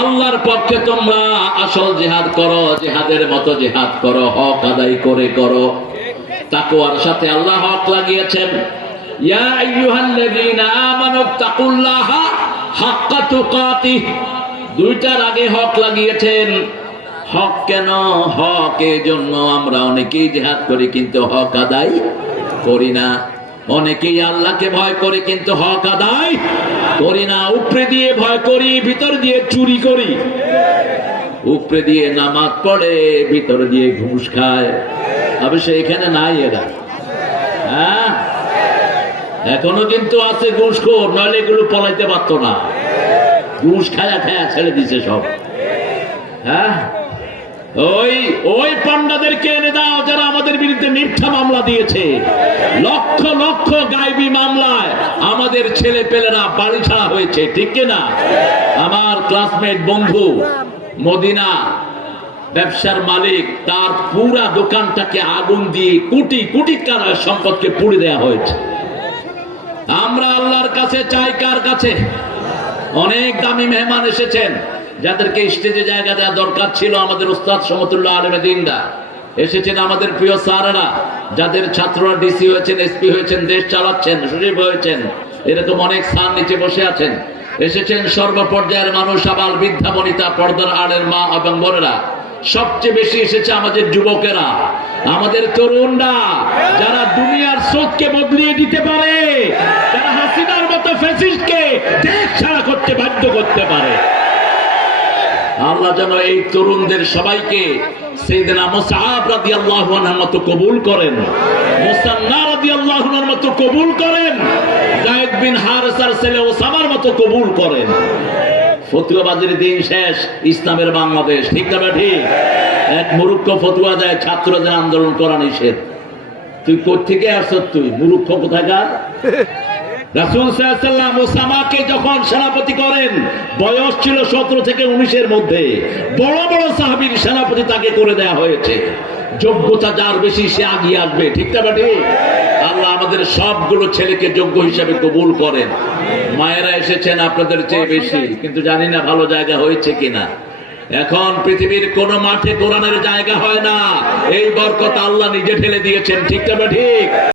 আল্লাহর পক্ষে তোমরা আসল জিহাদ করো, জিহাদের মতো জিহাদ করো, হক আদায় করে করো। তাকওয়ার সাথে আল্লাহ হক লাগিয়েছেন। ইয়া আইয়ুহাল্লাযীনা আমানু তাকুল্লাহা হাক্কা তুকাতিহ, দুইটার আগে হক লাগিয়েছেন। হক কেন? হক এই জন্য আমরা অনেকেই জিহাদ করি কিন্তু হক আদায় করি না। অনেকেই আল্লাহকে ভয় করি কিন্তু হক আদায় করি না। উপরে দিয়ে ভয় করি, ভিতর দিয়ে চুরি করি। উপরে দিয়ে নামাজ পড়ে, ভিতর দিয়ে ঘুষ খায়। অবশ্য এখানে নাই এরা, হ্যাঁ এখনো কিন্তু আছে ঘুষখোর, নইলে এগুলো পলাইতে পারতো না। ঘুষ খায়া খায়া ছেড়ে দিছে সব। হ্যাঁ ওই পান্ডাদেরকে এনে দাও যারা আমাদের বিরুদ্ধে মিথ্যা মামলা দিয়েছে। লক্ষ লক্ষ গায়েবী মামলায় আমাদের ছেলে পেলেরা বাড়ি ছাড়া হয়েছে, ঠিক কিনা? আমার ক্লাসমেট বন্ধু মদিনা ব্যবসার মালিক, তার পুরা দোকানটাকে আগুন দিয়ে কোটি কোটি টাকার সম্পদকে পুড়ে দেওয়া হয়েছে। আমরা আল্লাহর কাছে চাই কার কাছে? অনেক দামি মেহমান এসেছেন যাদেরকে স্টেজে জায়গা দেওয়া দরকার ছিল। আমাদের উস্তাদ সমতুল্লাহ আলেমে দিনদা এসেছেন, আমাদের প্রিয় স্যারেরা যাদের ছাত্ররা ডিসি হয়েছেন, এসপি হয়েছেন, দেশ চালাচ্ছেন, সচিব হয়েছেন, এরকম অনেক স্যার নিচে বসে আছেন। এসেছেন সর্বপর্যায়ের মানুষ, আবাল বৃদ্ধা বনিতা, পর্দার আড়ের মা এবং বোনেরা। সবচেয়ে বেশি এসেছে আমাদের যুবকেরা, আমাদের তরুণরা, যারা দুনিয়ার স্রোতকে বদলিয়ে দিতে পারে, যারা হাসিনার মতো ফ্যাসিস্টকে দেশ ছাড়া করতে বাধ্য করতে পারে। আল্লাহ যেন এই তরুণদের সবাইকে সাইয়েদনা মুসআব রাদিয়াল্লাহু আনহুর মতো কবুল করেন, মুসান্না রাদিয়াল্লাহু আনহুর মতো কবুল করেন, যায়েদ বিন হারেসার ছেলে ওসামার মতো কবুল করেন। ফতুয়াবাজির দিন শেষ, ইসলামের বাংলাদেশ, ঠিক না ঠিক? এক মূর্খ ফতুয়া দেয় ছাত্রদের আন্দোলন করা নিষেধ। তুই কোত্থেকে আসছ? তুই মূর্খ কোথাকার? রাসূল সাল্লাল্লাহু আলাইহি ওয়াসাল্লাম ওসামাকে যখন সেনাপতি করেন, বয়স ছিল 17 থেকে 19-এর মধ্যে। বড় বড় সাহাবীর সেনাপতি তাকে করে দেয়া হয়েছে। যোগ্যতা যার বেশি সে আগিয়ে আসবে, ঠিক না ঠিক? আল্লাহ আমাদের সবগুলো ছেলেকে যোগ্য হিসাবে কবুল করেন। মায়েরা এসেছেন আপনাদের চেয়ে বেশি, কিন্তু জানি না ভালো জায়গা হয়েছে কিনা। এখন পৃথিবীর কোন মাঠে কোরআনের জায়গা হয় না, এই বরকত আল্লাহ নিজে ঢেলে দিয়েছেন, ঠিক না ঠিক?